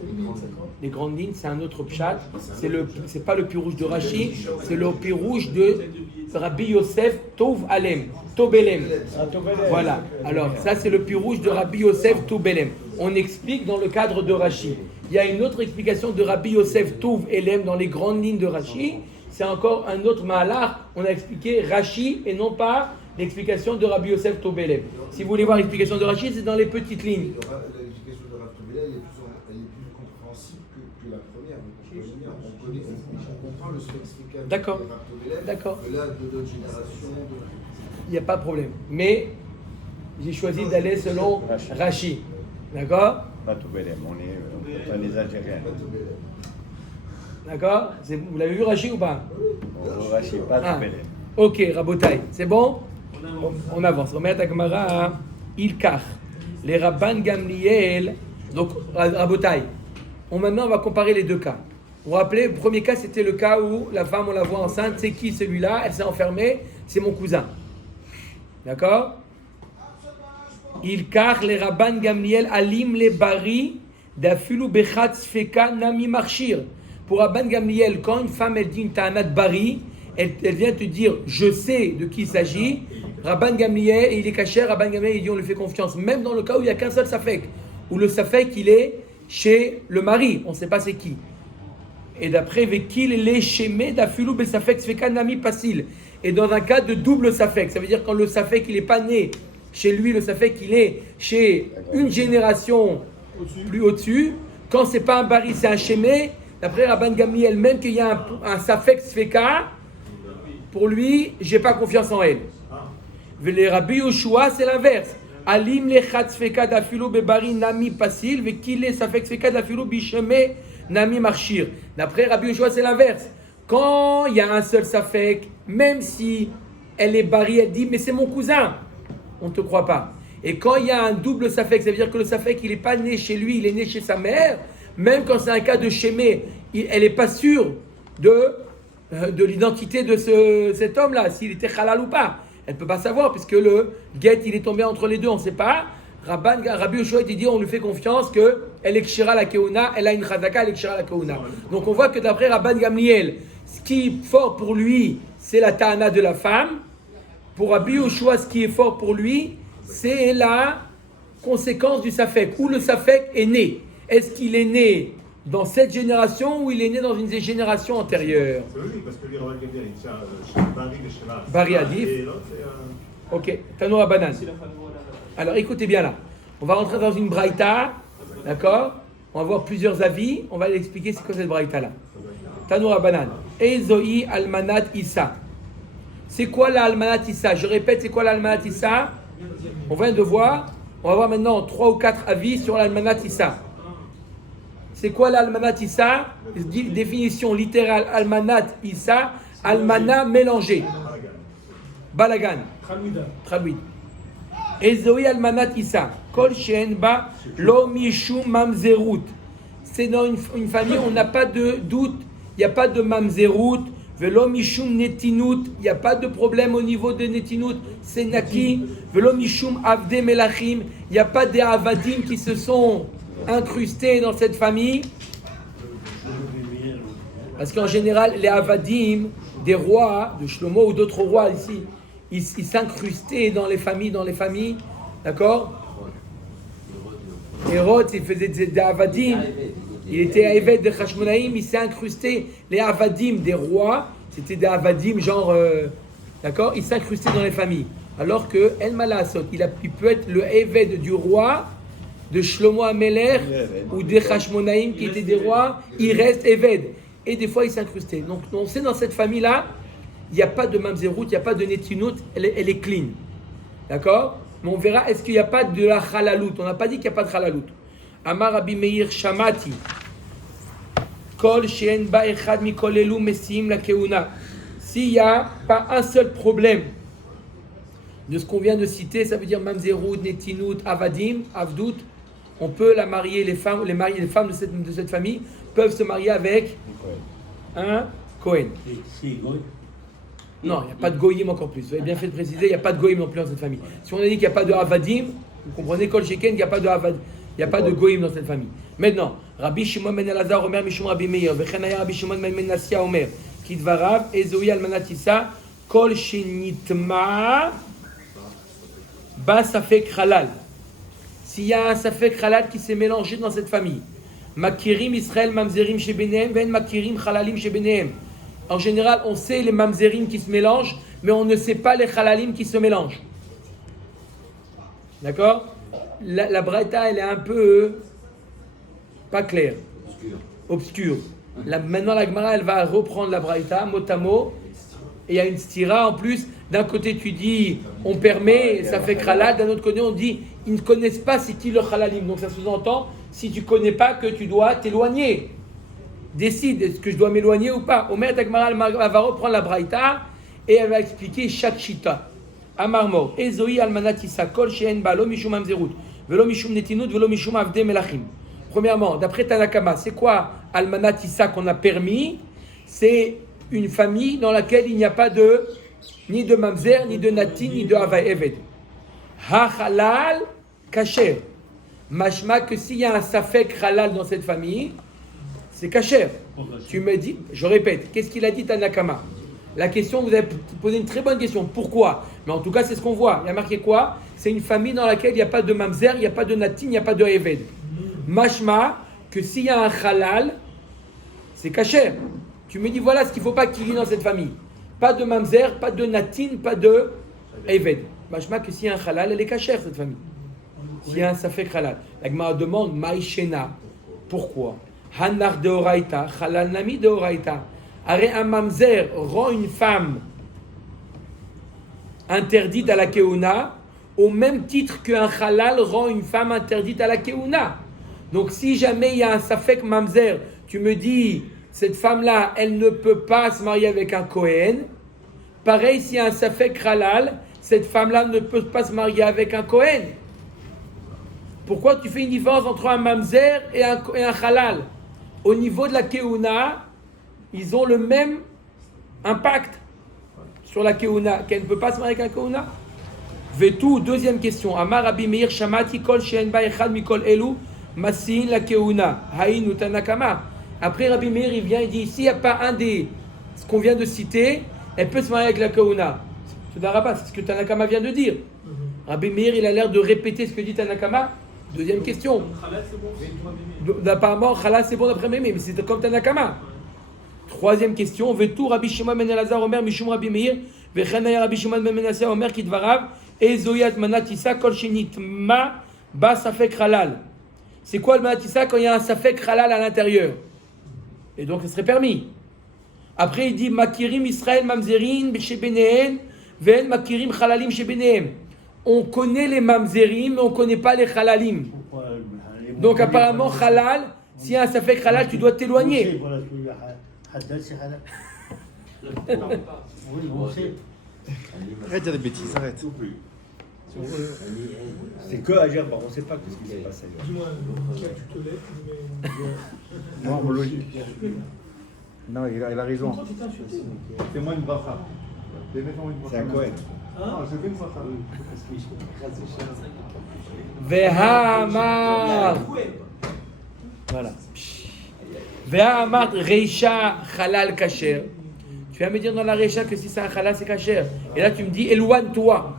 Les grandes lignes, c'est un autre pshat. C'est pas le pirouge de Rashi, c'est le pirouge de Rabbi Yosef Tov Alem, Tobelem. Voilà. Alors, ça, c'est le pirouge de Rabbi Yosef Tobelem. On explique dans le cadre de Rashi. Il y a une autre explication de Rabbi Yosef Tov Elem dans les grandes lignes de Rashi. C'est encore un autre mahalar. On a expliqué Rashi et non pas l'explication de Rabbi Yosef Tobelem. Si vous voulez voir l'explication de Rashi, c'est dans les petites lignes. L'explication de Rav Tobela, elle est plus compréhensible que la première. On comprend le spectacle D'accord. de Rav Tobela. D'accord. Que là, de notre génération. Il n'y a pas de problème. Mais j'ai choisi d'aller selon Rashi. D'accord? Pas tout bel, on est les Algériens. D'accord? Vous l'avez vu Rashi ou pas? Rachi, pas tout bel. Ok, Rabotai, c'est bon? On avance. On met à Gemara Ilkar. Les Rabban Gamliel. Donc, Rabotai. Maintenant, on va comparer les deux cas. Vous vous rappelez, le premier cas, c'était le cas où la femme, on la voit enceinte. C'est qui celui-là? Elle s'est enfermée. C'est mon cousin. D'accord? Ilkar, les Rabban Gamliel, Alim les Bari, Dafulu Bechat Sfeka Nami Marchir. Pour Rabban Gamliel, quand une femme, elle dit une ta'anat Bari, elle vient te dire, je sais de qui il s'agit. Rabban Gamliel, il est caché, Rabban Gamliel, il dit, on lui fait confiance. Même dans le cas où il n'y a qu'un seul safek, où le safek, il est chez le mari, on ne sait pas c'est qui. Et d'après, Vekil les Shemé, Dafulu Besafek Sfeka Nami Pasil. Et dans un cas de double safek, ça veut dire quand le safek, il n'est pas né chez lui, le safek, il est chez une génération plus au-dessus. Quand c'est pas un bari, c'est un Shemé. D'après Rabban Gamliel, même qu'il y a un safek sfeka, pour lui, j'ai pas confiance en elle. Les Rabbi Yoshua, c'est l'inverse. Alim lechat sfeka dafilu bebari nami pasil, vekile safek sfeka dafilu bisheme nami marchir. D'après Rabbi Yoshua, c'est l'inverse. Quand il y a un seul safek, même si elle est bari, elle dit, mais c'est mon cousin, on ne te croit pas. Et quand il y a un double safek, ça veut dire que le safek, il n'est pas né chez lui, il est né chez sa mère. Même quand c'est un cas de Shémé, elle n'est pas sûre de l'identité de cet homme-là, s'il était halal ou pas. Elle ne peut pas savoir, puisque le guet, il est tombé entre les deux, on ne sait pas. Rabbi Yoshua, il dit, on lui fait confiance qu'elle est kshira la keuna, elle a une chazaka, elle est kshira la keuna. Donc on voit que d'après Rabban Gamliel, ce qui est fort pour lui, c'est la ta'ana de la femme. Pour Rabbi Yoshua, ce qui est fort pour lui, c'est la conséquence du safek, où le safek est né. Est-ce qu'il est né dans cette génération ou il est né dans une génération antérieure? Oui, parce que lui, Rabban Gamliel, il tient Bari et Shema. Bari Adif. Et l'autre, c'est Ok, Tanoura Banan. Alors écoutez bien là. On va rentrer dans une braïta, d'accord? On va voir plusieurs avis. On va l'expliquer c'est quoi cette braïta là. Tanoura Banan. Ezoi Almanat Issa. C'est quoi la Almanat Issa? Je répète, c'est quoi la Almanat Issa? On vient de voir. On va voir maintenant 3 ou 4 avis sur l'Almanat Issa. C'est quoi l'Almanat Issa? Définition littérale Almanat Issa, Almana mélangé. Balagan. Traduit. Ezoi Almanat Issa. Kol shen ba lo mishum mamzerut. C'est dans une famille, on n'a pas de doute, il n'y a pas de mamzerut, Velo mishum netinut, il n'y a pas de problème au niveau de netinut, c'est naki. Velo mishum avde melachim, il n'y a pas des avadim qui se sont incrustés dans cette famille. Parce qu'en général, les avadim des rois, de Shlomo ou d'autres rois ici, ils s'incrustaient dans les familles, d'accord? Hérode, il faisait des avadim. Il était à Eved de Hashmonaïm, il s'est incrusté. Les avadim des rois, c'était des avadim genre, d'accord, il s'est incrusté dans les familles. Alors que El Malasot, il peut être le Eved du roi, de Shlomo Ameler ou de Hashmonaïm qui étaient des rois, il reste Eved. Et des fois il s'incrustait. Donc on sait dans cette famille-là, il n'y a pas de mamzerout, il n'y a pas de netinut, elle est clean. D'accord? Mais on verra, est-ce qu'il n'y a pas de la halalout? On n'a pas dit qu'il n'y a pas de halalout. Amar Rabbi Meir Shamati. Kol she'en ba echad mikol elu mesiim la keuna. S'il n'y a pas un seul problème de ce qu'on vient de citer, ça veut dire mamzerout, netinut, avadim, avdout, on peut la marier, les femmes de cette famille peuvent se marier avec un Kohen. Non, il n'y a pas de goyim encore plus. Vous avez bien fait de préciser, il n'y a pas de goyim non plus dans cette famille. Si on a dit qu'il n'y a pas de avadim, vous comprenez Kol Sheken, il n'y a pas de avadim. Il n'y a pas de goyim dans cette famille. Maintenant, Rabbi Shimon ben Elazar Omer Mishum Rabbi Meir, Vechen Haya Rabbi Shimon ben Menassia Omer, Kidvarav, Ezoï Almanatissa, Kol Shenitma, Ba Safek Halal. S'il y a un Safek Halal qui s'est mélangé dans cette famille, Makirim Israël Mamzerim Shebenehem, Ven Makirim Halalim Shebenehem. En général, on sait les Mamzerim qui se mélangent, mais on ne sait pas les Halalim qui se mélangent. D'accord? La braïta, elle est un peu pas claire, obscure. Maintenant, la Gemara, elle va reprendre la braïta, mot à mot, et il y a une stira en plus. D'un côté, tu dis, on permet, ça fait halal. D'un autre côté, on dit, ils ne connaissent pas c'est qui le halalim. Donc ça sous-entend, si tu ne connais pas, que tu dois t'éloigner. Décide, est-ce que je dois m'éloigner ou pas? Omer Tagmara, elle va reprendre la braïta, et elle va expliquer chaque chita. Amarmor, Ezoï almanatissa, kol she'en ba lo mishum amzerut, velo mishum netinut, velo mishum avde melachim. Premièrement, d'après Tanakama, c'est quoi almanatissa qu'on a permis? C'est une famille dans laquelle il n'y a pas de ni de mamzer, ni de natin, ni de havai eved. Ha-halal kasher. Mashma que s'il y a un safek halal dans cette famille, c'est kasher. Tu me dis, je répète, qu'est-ce qu'il a dit Tanakama? La question, vous avez posé une très bonne question. Pourquoi? Mais en tout cas, c'est ce qu'on voit. Il y a marqué quoi? C'est une famille dans laquelle il n'y a pas de mamzer, il n'y a pas de natin, il n'y a pas de eved. Mashma, que s'il y a un halal, c'est kasher. Tu me dis, voilà ce qu'il ne faut pas qu'il y ait dans cette famille. Pas de mamzer, pas de natin, pas de eved. Mashma, que s'il y a un halal, elle est kasher, cette famille. S'il y a un safek halal. La Gemara demande, maïshena. Pourquoi? Hanar de oraita, halal nami de oraita. Arrêt un mamzer rend une femme interdite à la keuna au même titre qu'un halal rend une femme interdite à la keuna. Donc si jamais il y a un safek mamzer, tu me dis cette femme-là, elle ne peut pas se marier avec un Kohen. Pareil, s'il y a un safek halal, cette femme-là ne peut pas se marier avec un Kohen. Pourquoi tu fais une différence entre un mamzer et un halal? Au niveau de la keuna, ils ont le même impact sur la keuna, qu'elle ne peut pas se marier avec un keuna. Vetou, deuxième question. Amar Rabbi Meir Shamati kol she'en ba echad mikol elu masin la keuna. Haïnu Tanakama. Après Rabbi Meir, il vient et dit, s'il n'y a pas un des, ce qu'on vient de citer, elle peut se marier avec la keuna. C'est ce que Tanakama vient de dire. Rabbi Meir, il a l'air de répéter ce que dit Tanakama. Deuxième question. Khalal, c'est bon. Apparemment, Khalal, c'est bon d'après Mémé, mais c'est comme Tanakama. Troisième question. Vetou Rabbi Shimon ben Elazar Omer Mishum Rabbi Meir Vechen Haya Rabbi Shimon ben Menassia Omer Kidvarav Ezoyat Manatissa Kol Shenitma Ba Safek Halal. C'est quoi le Manatissa quand il y a un Safek Halal à l'intérieur? Et donc, ce serait permis. Après, il dit Makirim Israël Mamzerin Shebenehem Ven Makirim Halalim Shebenehem. On connaît les Mamzerim, mais on ne connaît pas les Halalim. Donc, apparemment, Halal, s'il y a un Safek Halal, tu dois t'éloigner. Arrête de dire des bêtises, arrête. C'est que à Gerba, on ne sait pas ce qui se passe ailleurs. Dis-moi, tu te lèves, tu mets. Non, logique. Non, il a raison. Pourquoi tu t'es insulté? Fais-moi une bracha. Fais-moi une C'est un Cohen. Non, je fais une bracha. Vehamar. Voilà. Vehamar reisha halal kasher. Tu vas me dire dans la reisha que si c'est un halal, c'est kasher. Et là, tu me dis, éloigne-toi.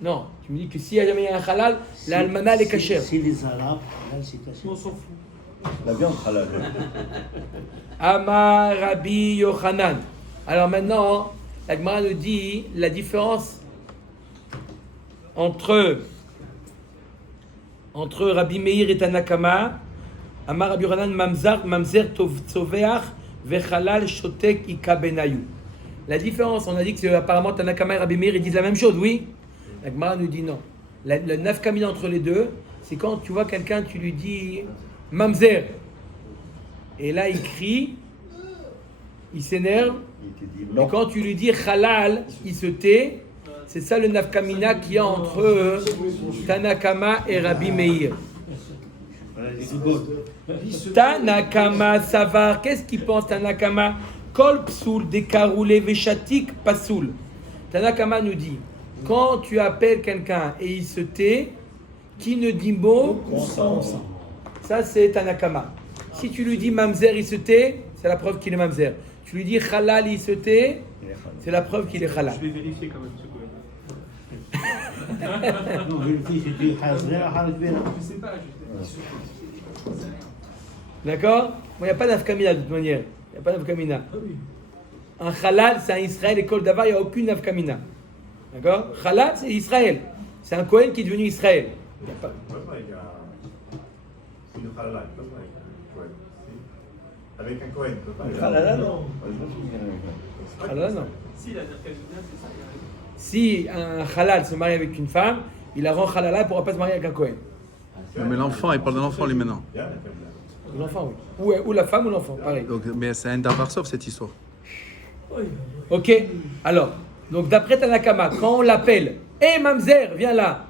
Non, tu me dis que s'il y a jamais un halal, l'almana elle est kasher. Si les Arabes, là c'est caché. On s'en fout. La viande halal. Amar Rabbi Yochanan. Alors maintenant, la Gemara nous dit la différence entre Rabbi Meir et Tanakama. Amar Rabbi Yochanan mamzer tzoveach vechalal shotek ika benayu. La différence, on a dit que apparemment Tanakama et Rabbi Meir ils disent la même chose, oui. La Gemara nous dit non. Le nafkamina entre les deux, c'est quand tu vois quelqu'un, tu lui dis mamzer. Et là, il crie, il s'énerve. Et quand tu lui dis halal, il se tait. C'est ça le nafkamina qu'il y a entre Tanakama et Rabbi Meir. Tanakama savar, qu'est-ce qu'il pense Tanakama? Kol psoul dekaroulé veshatik pasoul. Tanakama nous dit, quand tu appelles quelqu'un et il se tait, qui ne dit mot, consent. Ça c'est Tanakama. Si tu lui dis mamzer, il se tait, c'est la preuve qu'il est mamzer. Tu lui dis halal, il se tait, c'est la preuve qu'il est halal. Je vais vérifier quand même ce que. Non, vérifie, c'est du Hazra, Hazra. Je sais pas, D'accord? Il n'y a pas d'afkamina de toute manière. Il n'y a pas d'afkamina. Un halal, c'est un Israël, et Kol Davar, il n'y a aucune nafkamina. D'accord? Halal, c'est Israël. C'est un Kohen qui est devenu Israël. Il y a pas- C'est le halal, pas avec un Cohen. Avec un Cohen, peut pas. Halal, non. Halal, non. Si, la nafkamina, c'est ça. Si un halal se marie avec une femme, il la rend halala, il ne pourra pas se marier avec un Kohen. Non, mais l'enfant, il parle de l'enfant, lui, maintenant. Bien, la famille. Ou l'enfant, oui. Ou la femme ou l'enfant, pareil. Donc, mais c'est un davar sauf cette histoire. Ok? Alors, donc d'après Tanakama, quand on l'appelle, hé Mamzer, viens là,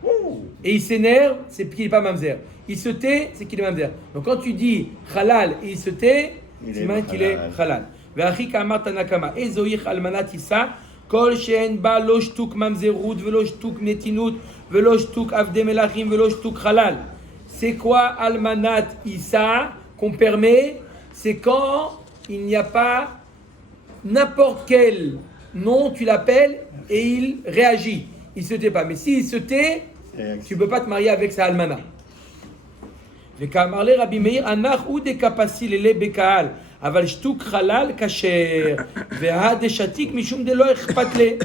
et il s'énerve, c'est qu'il n'est pas Mamzer. Il se tait, c'est qu'il est Mamzer. Donc quand tu dis halal et il se tait, c'est même qu'il est halal. Ve'achi ka'amar Tanakama, ezoich almanat issa, kol she'en ba lo shtuk mamzerut, velo shtuk netinut, velo shtuk avde melachim, velo shtuk halal. C'est quoi almanat issa qu'on permet? C'est quand il n'y a pas n'importe quel nom, tu l'appelles et il réagit. Il se tait pas. Mais s'il se tait, tu ne peux pas te marier avec sa almana. וכאמר רבי מאיר, אנחנו דקפסי ללי בקהל, אבל שטוק חלל כשר, והדשתיק משום דלא אכפת לי.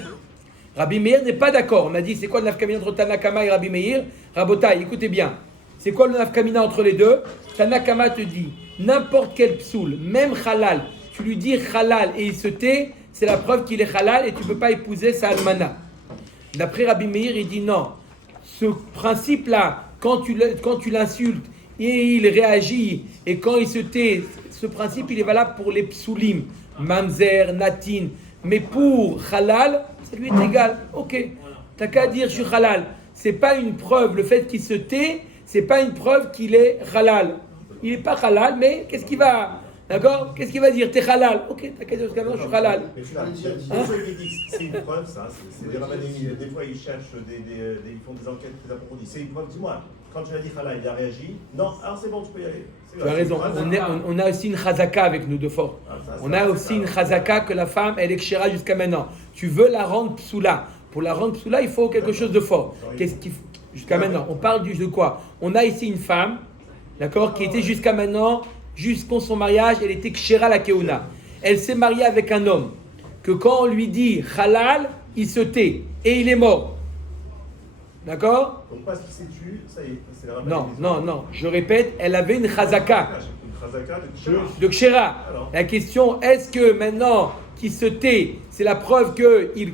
Rabbi Meir n'est pas d'accord. On a dit, c'est quoi le nafkamina entre Tanakama et Rabbi Meir? Rabotai, écoutez bien. C'est quoi le nafkamina entre les deux? Tanakama te dit, n'importe quel psoul, même halal, tu lui dis halal et il se tait, c'est la preuve qu'il est halal et tu ne peux pas épouser sa almana. D'après Rabbi Meir, il dit non. Ce principe-là, quand tu l'insultes et il réagit, et quand il se tait, ce principe, il est valable pour les psoulim, mamzer, natin. Mais pour halal, ça lui est égal. Ok, t'as qu'à dire je suis halal. C'est pas une preuve, le fait qu'il se tait, c'est pas une preuve qu'il est halal. Il n'est pas halal, mais qu'est-ce qu'il va... D'accord? Qu'est-ce qu'il va dire? T'es halal. Ok, t'as qu'à dire jusqu'à maintenant, je suis halal. Mais tu l'as dit, des fois il dit que c'est une preuve, ça, c'est des rabbanim, des fois ils cherchent, ils font des enquêtes plus approfondies. C'est une preuve, dis-moi, quand tu as dit halal, il a réagi. Non, alors c'est bon, tu peux y aller. Tu as raison, on a aussi une chazaka avec nous de fort. On a aussi une chazaka que la femme, elle est kshera jusqu'à maintenant. Tu veux la rendre psoula. Pour la rendre psoula, il faut quelque chose de fort. Qu'est-ce qu'il faut? Jusqu'à maintenant, on parle de quoi? On a ici une femme, d'accord, qui était jusqu'à maintenant, jusqu'à son mariage, elle était kshera la keuna. Elle s'est mariée avec un homme, que quand on lui dit halal, il se tait, et il est mort. D'accord? Donc parce qu'il s'est tué, ça y est, c'est la rabbanim. Non, je répète, elle avait une chazaka. Une chazaka de Kshera. De Kshera. Alors. La question, est-ce que maintenant qu'il se tait, c'est la preuve qu'il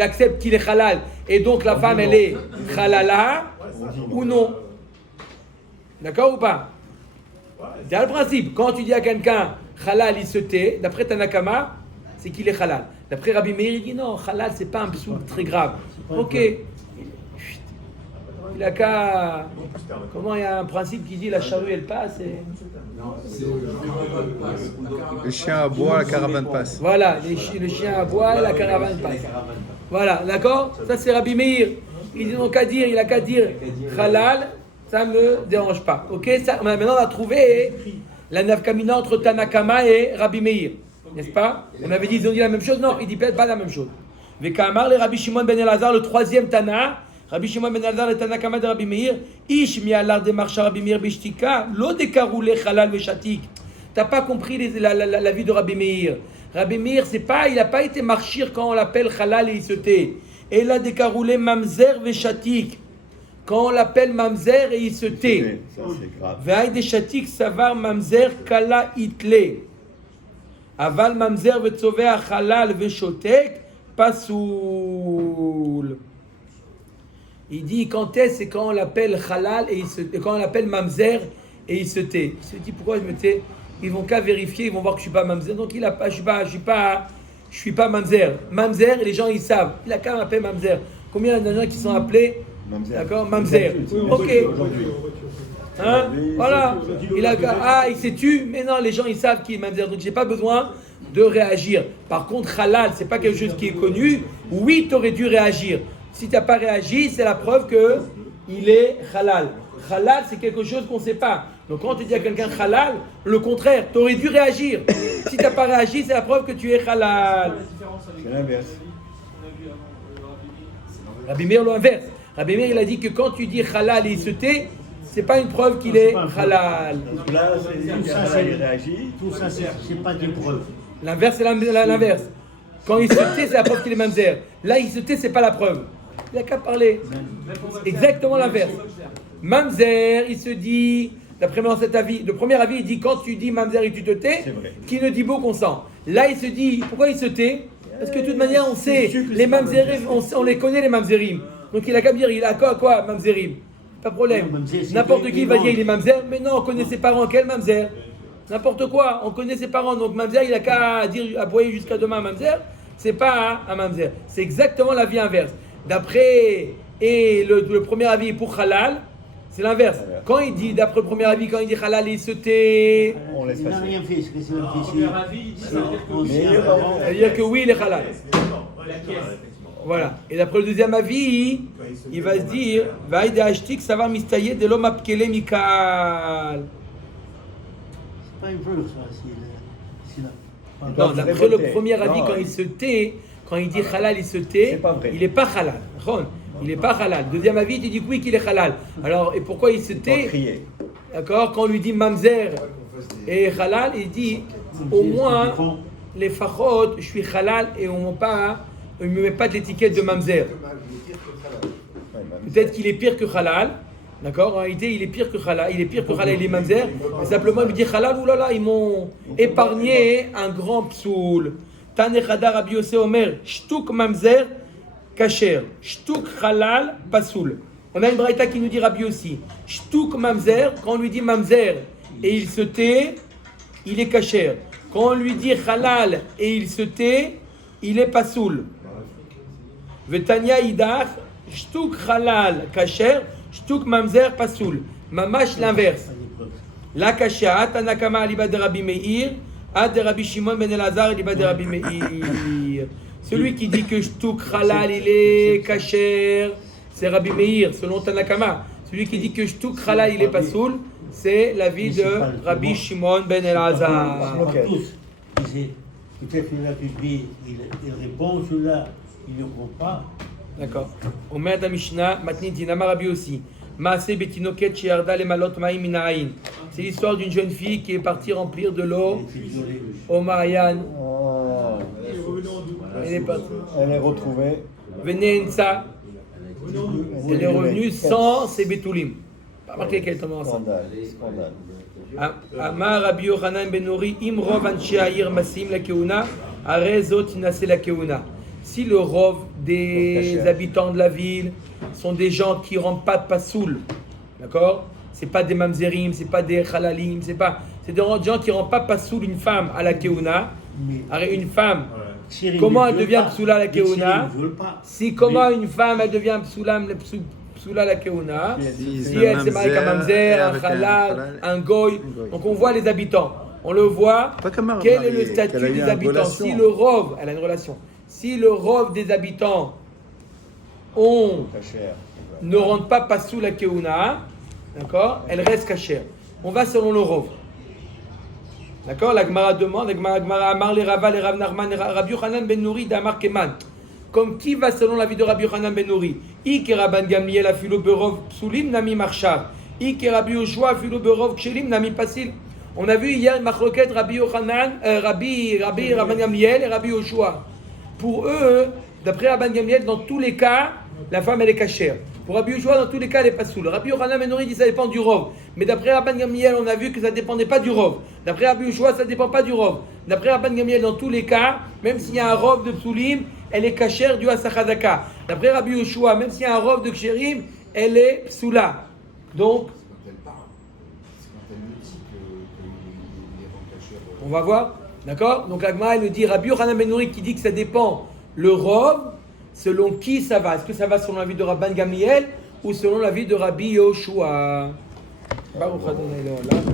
accepte qu'il est halal et donc la femme elle est halala ou non? D'accord ou pas? C'est le principe. Quand tu dis à quelqu'un halal, il se tait, d'après Tanakama, c'est qu'il est halal. D'après Rabbi Meir, il dit non, halal c'est pas un psoul très grave. Ok. Il a qu'à. Comment il y a un principe qui dit la charrue elle passe et. Le chien aboie, la caravane passe. Voilà, le chien aboie, la caravane passe. Voilà, d'accord? Ça c'est Rabbi Meir. Il n'a qu'à dire halal, ça ne me dérange pas. Ok? Ça, maintenant on a trouvé la nafkamina entre Tanakama et Rabbi Meir. N'est-ce pas? On avait dit, ils ont dit la même chose? Non, il dit peut-être pas la même chose. Vekamar le Rabbi Shimon ben Elazar, le troisième Tana. Rabbi Shimon ben Elazar, le Tanakama de Rabbi Meir. Ish mi'alar de marcha Rabbi Meir bishtika, lo dekaroule halal veshatik. T'as pas compris la vie de Rabbi Meir. Rabbi Meir, il n'a pas été marchir quand on l'appelle halal et il se tait. Et là, décaroulé mamzer veshatik. Quand on l'appelle mamzer et il se tait. Ça, c'est grave. Ve'aï de shatik savar mamzer kala itle. Aval mamzer vetzover halal veshotek pasoul. Il dit quand est-ce c'est quand on l'appelle halal et quand on l'appelle mamzer et il se tait. Il se dit pourquoi je me tais? Ils vont qu'à vérifier, ils vont voir que je suis pas mamzer. Donc je suis pas mamzer. Mamzer, les gens ils savent. Il a qu'à m'appeler mamzer. Combien il y en a qui sont appelés Mamzer. D'accord, mamzer. Ok. Hein? Voilà. Il s'est tué, mais non, les gens ils savent qui est mamzer. Donc j'ai pas besoin de réagir. Par contre, halal, c'est pas quelque chose qui est connu. Oui, tu aurais dû réagir. Si tu n'as pas réagi, c'est la preuve que il est halal. Halal, c'est quelque chose qu'on ne sait pas. Donc quand tu dis à quelqu'un halal, le contraire, tu aurais dû réagir. Si tu n'as pas réagi, c'est la preuve que tu es halal. C'est l'inverse. Rabbi Meir l'inverse. Rabbi Meir il a dit que quand tu dis halal et il se tait, c'est pas une preuve qu'il est halal. Donc là, il réagit. Tout ça, c'est pas des preuves. L'inverse, c'est l'inverse. Quand il se tait, c'est la preuve qu'il est mamzer. Là, il se tait, c'est pas la preuve. Il n'a qu'à parler. Exactement l'inverse. Mamzer, il se dit, d'après cet avis, le premier avis, il dit quand tu dis mamzer et tu te tais, qui ne dit beau consent. Là, il se dit, pourquoi il se tait? Parce que de toute manière, on sait, les mamzerim, on les connaît les mamzerim. Donc il a qu'à dire, il a quoi mamzerim? Pas de problème. N'importe qui va dire il est mamzer, mais non, on connaît ses parents. Quel mamzer? N'importe quoi, on connaît ses parents. Donc mamzer, il a qu'à dire, aboyer jusqu'à demain mamzer. C'est pas un mamzer. C'est exactement l'avis inverse. D'après le premier avis pour halal, c'est l'inverse. Quand il dit, d'après le premier avis, quand il dit halal, il se tait. On laisse Il n'a passer. rien fait, ce que c'est un Premier avis, il dit ça veut dire que oui. C'est-à-dire que oui, il est halal. La caisse. Voilà. Et d'après le deuxième avis, il va se dire Vaïd Ashtik, ça va mistailler de l'homme apkele mikal. C'est pas une preuve, ça, si là. Non, d'après le premier avis, quand il se tait, quand il dit halal, il se tait, C'est pas vrai. il n'est pas halal. Il n'est pas halal. Deuxième avis, il dit oui qu'il est halal. Alors, et pourquoi il se Il doit tait? crier. D'accord? Quand on lui dit mamzer et halal, il dit au moins les fachot, je suis halal et on ne me met pas de l'étiquette de mamzer. Peut-être qu'il est pire que halal. D'accord? En réalité, il est pire que halal. Il est pire que halal, il est mamzer. Mais simplement, il me dit halal, oulala, ils m'ont épargné un grand psoul. Tanechada Rabbi Yosef Omer, shtuk mamzer kasher, shtuk halal pasoul. On a une braïta qui nous dit Rabbi aussi. Shtuk mamzer, quand on lui dit mamzer et il se tait, il est kasher. Quand on lui dit halal et il se tait, il est pasoul. Vetania idach, shtuk halal kasher, shtuk mamzer pasoul. Mamash l'inverse. La kasha, tanakama aliba de Rabbi Meir, ad de Rabbi Shimon ben Elazar aliba de Rabbi Meir. Celui qui dit que shtuk halal il est kasher, c'est Rabbi Meir, selon Tanakama. Celui qui dit que shtuk halal il est pasoul, c'est l'avis de Rabbi Shimon ben Elazar. Pas tous. Peut-être qu'il a publié, il répond, celui-là, il ne répond pas. D'accord. On met à Mishnah, Matnin Dinama Rabbi aussi. Maaseh betinoket she'yarda lemalot ma'im min ha'ain. C'est l'histoire d'une jeune fille qui est partie remplir de l'eau au Ma'ayan. Oh, Elle est partie. elle est retrouvée. Venenza. Elle est revenue sans ses betoulim. Pas marqué qu'elle est tombée enceinte. Scandale. Amar Rabbi Yochanan ben Nori, im rov anshe ha'ir masim la keuna, hare zot inase la keuna. Si le rov des habitants de la ville sont des gens qui ne rendent pas de pasoul, d'accord? C'est pas des mamzerim, c'est pas des halalim, c'est des gens qui ne rendent pas pasoul une femme à la keuna. Une femme, comment elle devient psoula à la keuna? Si comment une femme elle devient psoula psoula la keuna. Si Si elle s'est mariée avec un mamzer, un halal, un goy. Donc on voit les habitants. On le voit. Pas comme un Quel est le marié, qu'elle a statut eu des une habitants? relation. Si le rov, elle a une relation. Si le rov des habitants ne rentre pas sous la keuna, d'accord, elle reste cachère. On va selon le rov. D'accord, la Gemara demande, la Gemara Amar les Rava, les Rav Narman, Rabbi Yochanan ben Nouri d'Amar Keman. Comme qui va selon l'avis de Rabbi Yochanan ben Nouri? Ike Rabban Gamliel afilo berov psulim nami marchav. Ike Rabbi Yoshua afilo berov kshelim nami pasil. On a vu hier une machloket Rabbi Yochanan, Rabban Gamliel et Rabbi Yoshua. Pour eux, d'après Rabban Gamliel, dans tous les cas, la femme elle est cachère. Pour Rabbi Yoshua, dans tous les cas, elle est pas soule. Rabbi Yochanan ben Nouri dit ça dépend du rov. Mais d'après Rabban Gamliel, on a vu que ça dépendait pas du rov. D'après Rabbi Yoshua, ça dépend pas du rov. D'après Rabban Gamliel, dans tous les cas, même s'il y a un rov de psulim, elle est cachère due à sa chazaka. D'après Rabbi Yoshua, même s'il y a un rov de kshérim, elle est psoula. Donc, C'est quand elle parle. C'est quand elle le dit que les rend cachères. on va voir. D'accord? Donc l'Agma, elle nous dit, Rabbi Yochanan ben Nouri qui dit que ça dépend le rov, selon qui ça va? Est-ce que ça va selon l'avis de Rabban Gamliel ou selon l'avis de Rabbi Yoshua? Baruch Adonai Leolam.